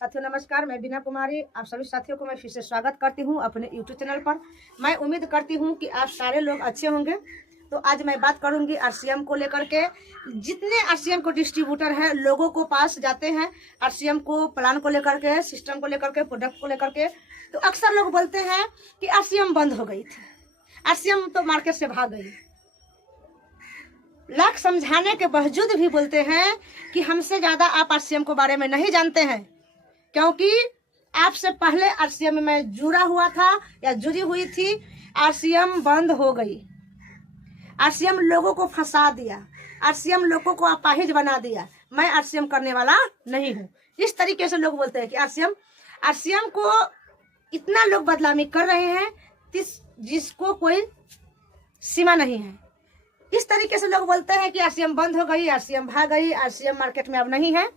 साथियों नमस्कार, मैं बीना कुमारी आप सभी साथियों को मैं फिर से स्वागत करती हूं अपने YouTube चैनल पर। मैं उम्मीद करती हूं कि आप सारे लोग अच्छे होंगे। तो आज मैं बात करूंगी RCM को लेकर के। जितने RCM को डिस्ट्रीब्यूटर हैं, लोगों को पास जाते हैं RCM को, प्लान को लेकर के, सिस्टम को लेकर के, प्रोडक्ट को लेकर के, तो अक्सर लोग बोलते हैं कि RCM बंद हो गई थी, RCM तो मार्केट से भाग गई। लाख समझाने के बावजूद भी बोलते हैं कि हमसे ज्यादा आप RCM के बारे में नहीं जानते हैं, क्योंकि आपसे पहले RCM में जुड़ा हुआ था या जुड़ी हुई थी। RCM बंद हो गई, RCM लोगों को फंसा दिया, RCM लोगों को अपाहिज बना दिया। मैं RCM करने वाला नहीं हूँ, इस तरीके से लोग बोलते हैं कि RCM को इतना लोग बदनामी कर रहे हैं जिसको कोई सीमा नहीं है। इस तरीके से लोग बोलते हैं कि RCM बंद हो गई, RCM भाग गई, RCM मार्केट में अब नहीं है।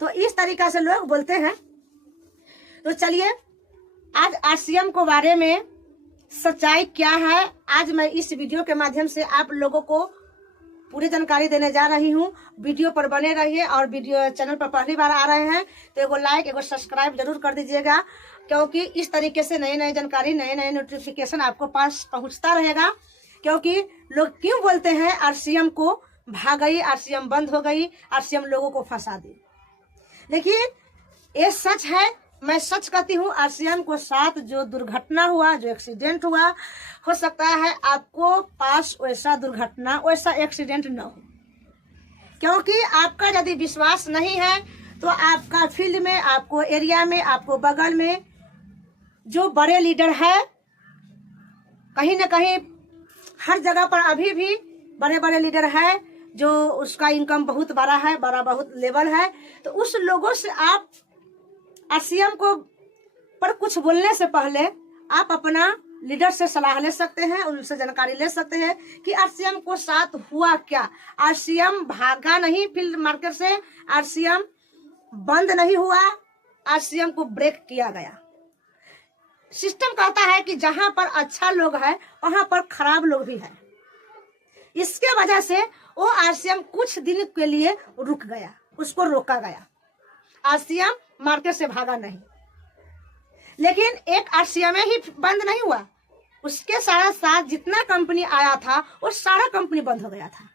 तो इस तरीका से लोग बोलते हैं। तो चलिए आज RCM के बारे में सच्चाई क्या है, आज मैं इस वीडियो के माध्यम से आप लोगों को पूरी जानकारी देने जा रही हूँ। वीडियो पर बने रहिए और वीडियो चैनल पर पहली बार आ रहे हैं तो एगो लाइक एगो सब्सक्राइब जरूर कर दीजिएगा, क्योंकि इस तरीके से नई नई जानकारी, नए नए नोटिफिकेशन आपको पास पहुँचता रहेगा। क्योंकि लोग क्यों बोलते हैं RCM को भाग गई, RCM बंद हो गई, RCM लोगों को फंसा दी। देखिए ये सच है, मैं सच कहती हूँ। RCM को साथ जो दुर्घटना हुआ, जो एक्सीडेंट हुआ, हो सकता है आपको पास वैसा दुर्घटना, वैसा एक्सीडेंट न हो। क्योंकि आपका यदि विश्वास नहीं है तो आपका फील्ड में, आपको एरिया में, आपको बगल में जो बड़े लीडर है, कहीं ना कहीं हर जगह पर अभी भी बड़े बड़े लीडर है जो उसका इनकम बहुत बड़ा है, बहुत लेवल है। तो उस लोगों से आप RCM को पर कुछ बोलने से पहले आप अपना लीडर से सलाह ले सकते हैं, उनसे जानकारी ले सकते हैं कि RCM को साथ हुआ क्या। RCM भागा नहीं फील्ड मार्केट से, RCM बंद नहीं हुआ, RCM को ब्रेक किया गया। सिस्टम कहता है कि जहां पर अच्छा लोग है वहां पर खराब लोग भी है। इसके वजह से वो RCM कुछ दिन के लिए रुक गया, उसको रोका गया। RCM मार्केट से भागा नहीं, लेकिन एक RCM ही बंद नहीं हुआ, उसके साथ साथ जितना कंपनी आया था वो सारा कंपनी बंद हो गया था।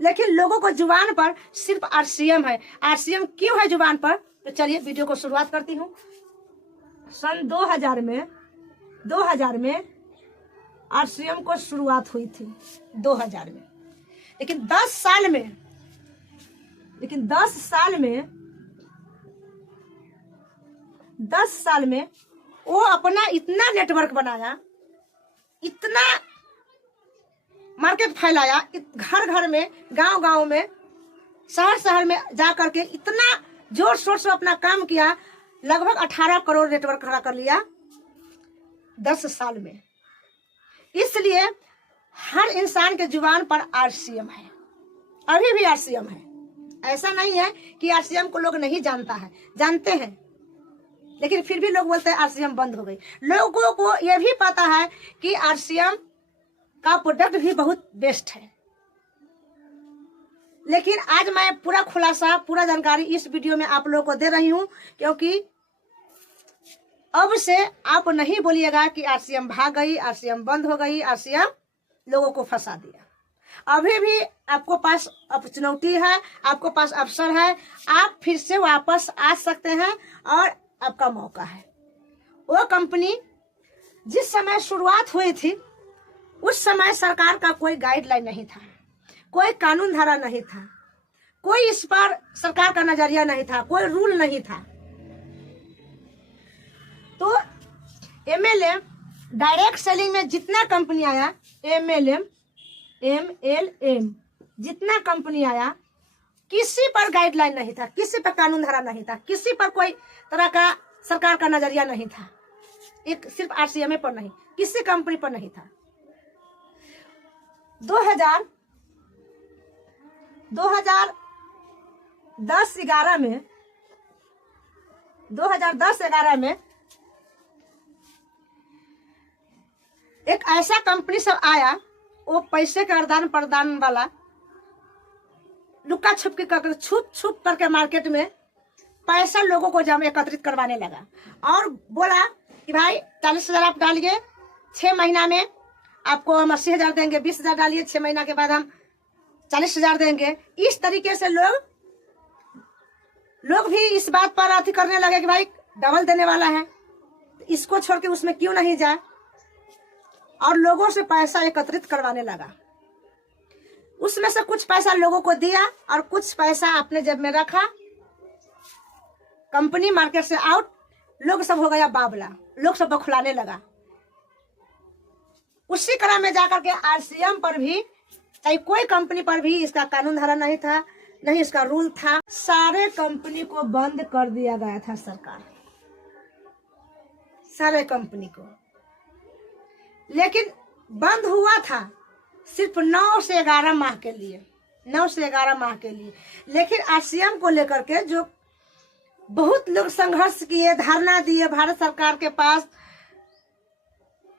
लेकिन लोगों को जुबान पर सिर्फ RCM है। RCM क्यों है जुबान पर? तो चलिए वीडियो को शुरुआत करती हूँ। सन 2000 में RCM को शुरुआत हुई थी 2000 में, लेकिन 10 साल में वो अपना इतना नेटवर्क बनाया, इतना मार्केट फैलाया, घर घर में, गांव गांव में, शहर शहर में जा करके इतना जोर शोर से अपना काम किया। लगभग 18 करोड़ नेटवर्क खड़ा कर लिया 10 साल में। इसलिए हर इंसान के जुबान पर RCM है, अभी भी RCM है। ऐसा नहीं है कि RCM को लोग नहीं जानता है, जानते हैं, लेकिन फिर भी लोग बोलते हैं RCM बंद हो गई। लोगों को यह भी पता है कि RCM का प्रोडक्ट भी बहुत बेस्ट है। लेकिन आज मैं पूरा खुलासा, पूरा जानकारी इस वीडियो में आप लोगों को दे रही हूं, क्योंकि अब से आप नहीं बोलिएगा कि RCM भाग गई, RCM बंद हो गई, RCM लोगों को फंसा दिया। अभी भी आपको पास अपॉर्चुनिटी है, आपको पास अवसर है, आप फिर से वापस आ सकते हैं और आपका मौका है। वो कंपनी जिस समय शुरुआत हुई थी उस समय सरकार का कोई गाइडलाइन नहीं था, कोई कानून धारा नहीं था, कोई इस पर सरकार का नजरिया नहीं था, कोई रूल नहीं था। तो MLM डायरेक्ट सेलिंग में जितना कंपनी आया, MLM जितना कंपनी आया, किसी पर गाइडलाइन नहीं था, किसी पर कानून धारा नहीं था, किसी पर कोई तरह का सरकार का नजरिया नहीं था। एक सिर्फ RCM पर नहीं, किसी कंपनी पर नहीं था। 2010-11 में एक ऐसा कंपनी सब आया, वो पैसे का आदान प्रदान वाला, लुका छुप करके मार्केट में पैसा लोगों को जमा एकत्रित करवाने लगा और बोला कि भाई 40,000 आप डालिए, 6 महीना में आपको हम 80,000 देंगे, 20,000 डालिए, 6 महीना के बाद हम 40,000 देंगे। इस तरीके से लोग भी इस बात पर अति करने लगे कि भाई डबल देने वाला है, इसको छोड़ के उसमें क्यों नहीं जाए, और लोगों से पैसा एकत्रित करवाने लगा। उसमें से कुछ पैसा लोगों को दिया और कुछ पैसा अपने जेब में रखा। कंपनी मार्केट से आउट, लोग सब हो गया बावला, लोग सब बखुलाने लगा। उसी क्रम में जाकर के आरसीएम पर भी, चाहे कोई कंपनी पर भी इसका कानून धारा नहीं था, नहीं इसका रूल था। सारे कंपनी को बंद कर दिया गया था सरकार, सारे कंपनी को। लेकिन बंद हुआ था सिर्फ 9 से 11 माह के लिए, 9 से 11 माह के लिए। लेकिन आरसीएम को लेकर के जो बहुत लोग संघर्ष किए, धरना दिए भारत सरकार के पास,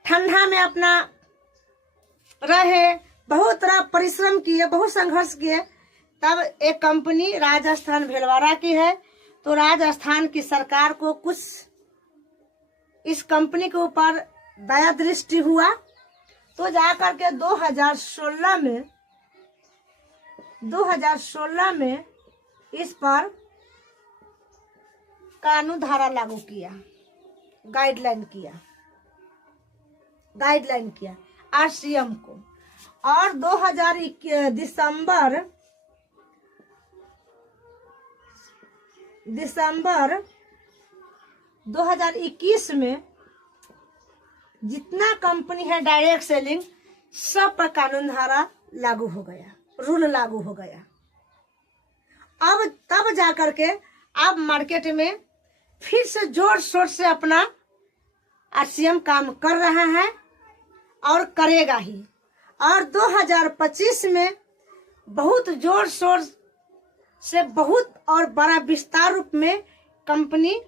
ठंडा में अपना रहे, बहुत तरह परिश्रम किए, बहुत संघर्ष किए। तब एक कंपनी राजस्थान भीलवाड़ा की है, तो राजस्थान की सरकार को कुछ इस कंपनी के ऊपर दया दृष्टि हुआ, तो जाकर के 2016 में इस पर कानून धारा लागू किया, गाइडलाइन किया आरसीएम को। और दिसंबर 2021 में जितना कंपनी है डायरेक्ट सेलिंग, सब पर कानून धारा लागू हो गया, रूल लागू हो गया। अब तब जाकर के अब मार्केट में फिर से जोर शोर से अपना आरसीएम काम कर रहा है और करेगा ही। और 2025 में बहुत जोर शोर से बहुत और बड़ा विस्तार रूप में कंपनी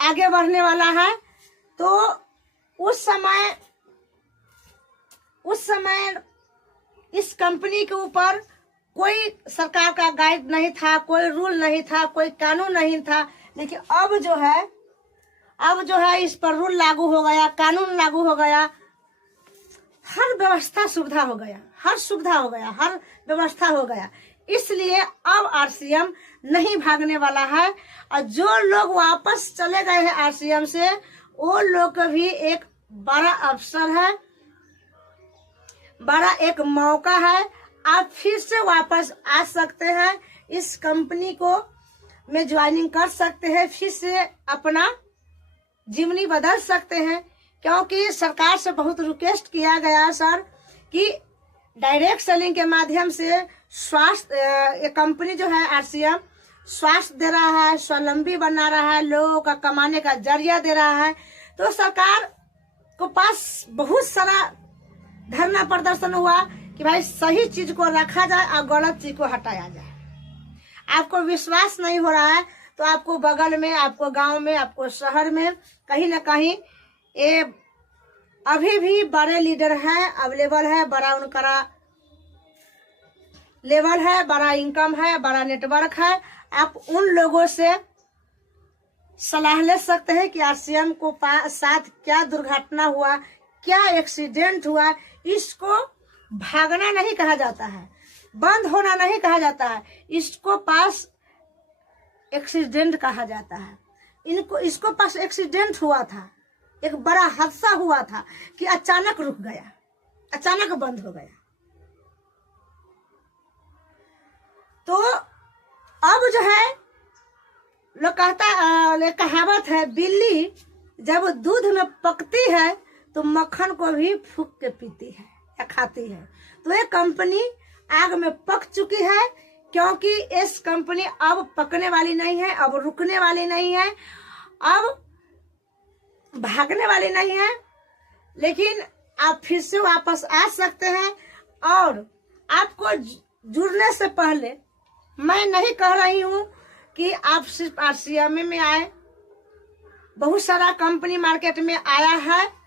आगे बढ़ने वाला है। तो उस समय इस कंपनी के ऊपर कोई सरकार का गाइड नहीं था, कोई रूल नहीं था, कोई कानून नहीं था। लेकिन अब जो है इस पर रूल लागू हो गया, कानून लागू हो गया, हर व्यवस्था सुविधा हो गया, हर सुविधा हो गया, हर व्यवस्था हो गया। इसलिए अब आरसीएम नहीं भागने वाला है। और जो लोग वापस चले गए हैं आरसीएम से, वो लोग का भी एक बड़ा अवसर है, बड़ा एक मौका है। आप फिर से वापस आ सकते हैं, इस कंपनी को में ज्वाइनिंग कर सकते हैं, फिर से अपना जीवनी बदल सकते हैं। क्योंकि सरकार से बहुत रिक्वेस्ट किया गया सर कि डायरेक्ट सेलिंग के माध्यम से स्वास्थ्य, ये कंपनी जो है आरसीएम स्वास्थ्य दे रहा है, स्वावलंबी बना रहा है, लोगों का कमाने का जरिया दे रहा है। तो सरकार को पास बहुत सारा धरना प्रदर्शन हुआ कि भाई सही चीज को रखा जाए और गलत चीज को हटाया जाए। आपको विश्वास नहीं हो रहा है तो आपको बगल में, आपको गांव में, आपको शहर में कहीं ना कहीं ये अभी भी बड़े लीडर हैं, अवेलेबल है, बड़ा उनका लेवल है, बड़ा इनकम है, बड़ा नेटवर्क है। आप उन लोगों से सलाह ले सकते हैं कि आरसीएम को साथ क्या दुर्घटना हुआ, क्या एक्सीडेंट हुआ। इसको भागना नहीं कहा जाता है, बंद होना नहीं कहा जाता है, इसको पास एक्सीडेंट कहा जाता है। इसको पास एक्सीडेंट हुआ था, एक बड़ा हादसा हुआ था कि अचानक रुक गया, अचानक बंद हो गया। तो अब जो है लोग कहावत है, बिल्ली जब दूध में पकती है तो मक्खन को भी फूंक के पीती है या खाती है। तो ये कंपनी आग में पक चुकी है, क्योंकि इस कंपनी अब पकने वाली नहीं है, अब रुकने वाली नहीं है, अब भागने वाली नहीं है। लेकिन आप फिर से वापस आ सकते हैं। और आपको जुड़ने से पहले मैं नहीं कह रही हूं कि आप सिर्फ आरसीएम में आए, बहुत सारा कंपनी मार्केट में आया है।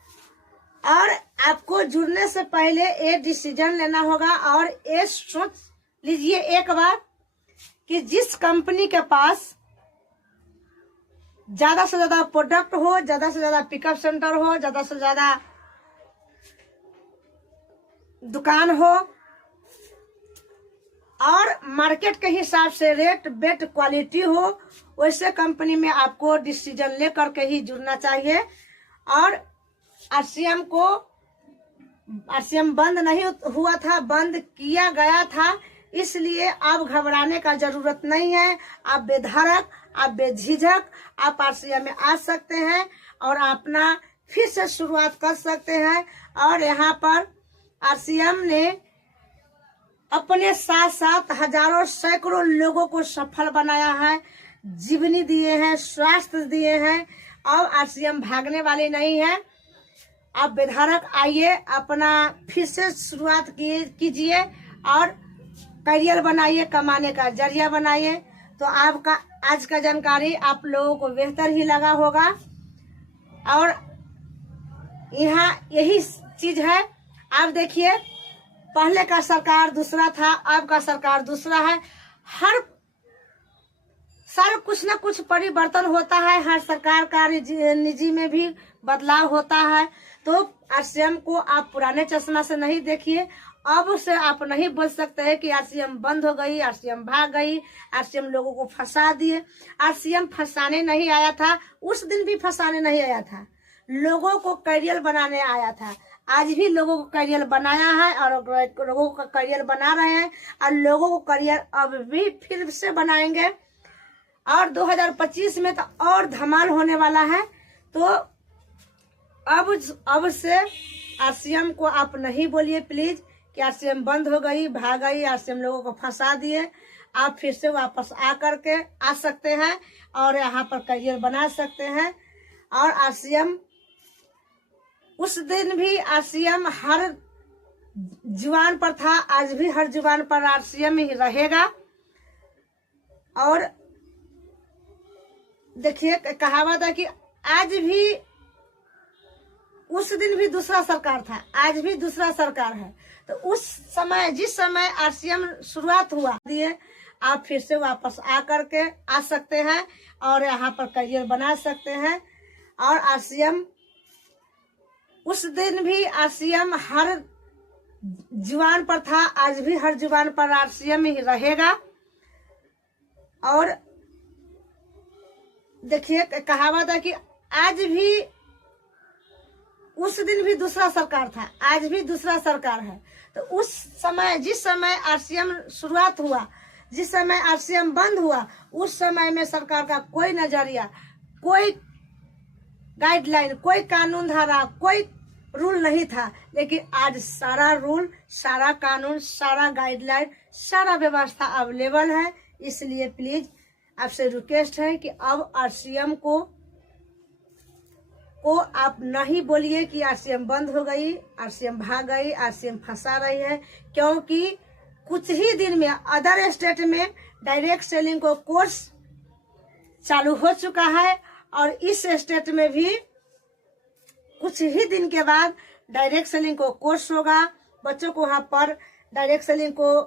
और आपको जुड़ने से पहले ये डिसीजन लेना होगा और ये सोच लीजिए एक बार कि जिस कंपनी के पास ज्यादा से ज्यादा प्रोडक्ट हो, ज्यादा से ज्यादा पिकअप सेंटर हो, ज्यादा से ज्यादा दुकान हो और मार्केट के हिसाब से रेट बेट क्वालिटी हो, वैसे कंपनी में आपको डिसीजन लेकर के ही जुड़ना चाहिए। और आरसीएम बंद नहीं हुआ था, बंद किया गया था, इसलिए अब घबराने का जरूरत नहीं है। आप बेधड़क, आप बेझिझक आप आरसीएम में आ सकते हैं और अपना फिर से शुरुआत कर सकते हैं। और यहाँ पर आरसीएम ने अपने साथ साथ हजारों सैकड़ों लोगों को सफल बनाया है, जीवनी दिए हैं, स्वास्थ्य दिए हैं। अब आरसीएम भागने वाले नहीं है। आप बेधड़क आइए, अपना फिर से शुरुआत कीजिए और करियर बनाइए, कमाने का जरिया बनाइए। तो आपका आज का जानकारी आप लोगों को बेहतर ही लगा होगा। और यहाँ यही चीज है, आप देखिए पहले का सरकार दूसरा था, अब का सरकार दूसरा है। हर साल कुछ न कुछ परिवर्तन होता है, हर सरकार का निजी में भी बदलाव होता है। तो आरसीएम को आप पुराने चश्मा से नहीं देखिए। अब से आप नहीं बोल सकते हैं कि आरसीएम बंद हो गई, आरसीएम भाग गई, आरसीएम लोगों को फंसा दिए। आरसीएम फंसाने नहीं आया था, उस दिन भी फंसाने नहीं आया था, लोगों को करियर बनाने आया था। आज भी लोगों को करियर बनाया है और लोगों का करियर बना रहे हैं और लोगों को करियर अब भी फिर से बनाएंगे। और 2025 में तो और धमाल होने वाला है। तो अब से आरसीएम को आप नहीं बोलिए प्लीज कि आरसीएम बंद हो गई, भाग गई, आरसीएम लोगों को फंसा दिए। आप फिर से वापस आ करके आ सकते हैं और यहाँ पर करियर बना सकते हैं। और आरसीएम उस दिन भी आरसीएम हर जुबान पर था, आज भी हर जुबान पर आरसीएम ही रहेगा। और देखिए कहावत है कि आज भी, उस दिन भी दूसरा सरकार था, आज भी दूसरा सरकार है। तो उस समय, जिस समय आरसीएम शुरुआत हुआ दिए, आप फिर से वापस आ करके आ सकते हैं और यहाँ पर करियर बना सकते हैं। और आरसीएम उस दिन भी आरसीएम हर जुबान पर था, आज भी हर जुबान पर आरसीएम ही रहेगा। और देखिए कहावत है कि आज भी, उस दिन भी दूसरा सरकार था, आज भी दूसरा सरकार है। तो उस समय, जिस समय आरसीएम शुरुआत हुआ, जिस समय आरसीएम बंद हुआ, उस समय में सरकार का कोई नजरिया, कोई गाइडलाइन, कोई कानून धारा, कोई रूल नहीं था। लेकिन आज सारा रूल, सारा कानून, सारा गाइडलाइन, सारा व्यवस्था अवेलेबल है। इसलिए प्लीज आपसे रिक्वेस्ट है कि अब आरसीएम को आप नहीं बोलिए कि आरसीएम बंद हो गई, आरसीएम भाग गई, आरसीएम फंसा रही है। क्योंकि कुछ ही दिन में अदर स्टेट में डायरेक्ट सेलिंग को कोर्स चालू हो चुका है और इस स्टेट में भी कुछ ही दिन के बाद डायरेक्ट सेलिंग को कोर्स होगा। बच्चों को वहाँ पर डायरेक्ट सेलिंग को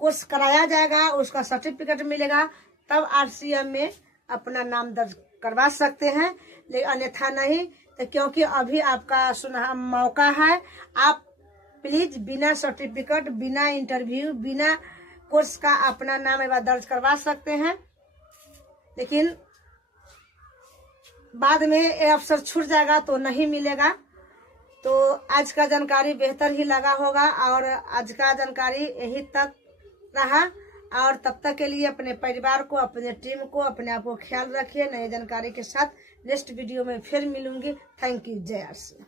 कोर्स कराया जाएगा, उसका सर्टिफिकेट मिलेगा, तब आरसीएम में अपना नाम दर्ज करवा सकते हैं। लेकिन अन्यथा नहीं। तो क्योंकि अभी आपका सुनहरा मौका है, आप प्लीज बिना सर्टिफिकेट, बिना इंटरव्यू, बिना कोर्स का अपना नाम एक बार दर्ज करवा सकते हैं। लेकिन बाद में ये अवसर छूट जाएगा तो नहीं मिलेगा। तो आज का जानकारी बेहतर ही लगा होगा और आज का जानकारी यही तक रहा। और तब तक के लिए अपने परिवार को, अपने टीम को, अपने आप को ख्याल रखिए। नई जानकारी के साथ नेक्स्ट वीडियो में फिर मिलूंगी। Thank you. जय आरसी।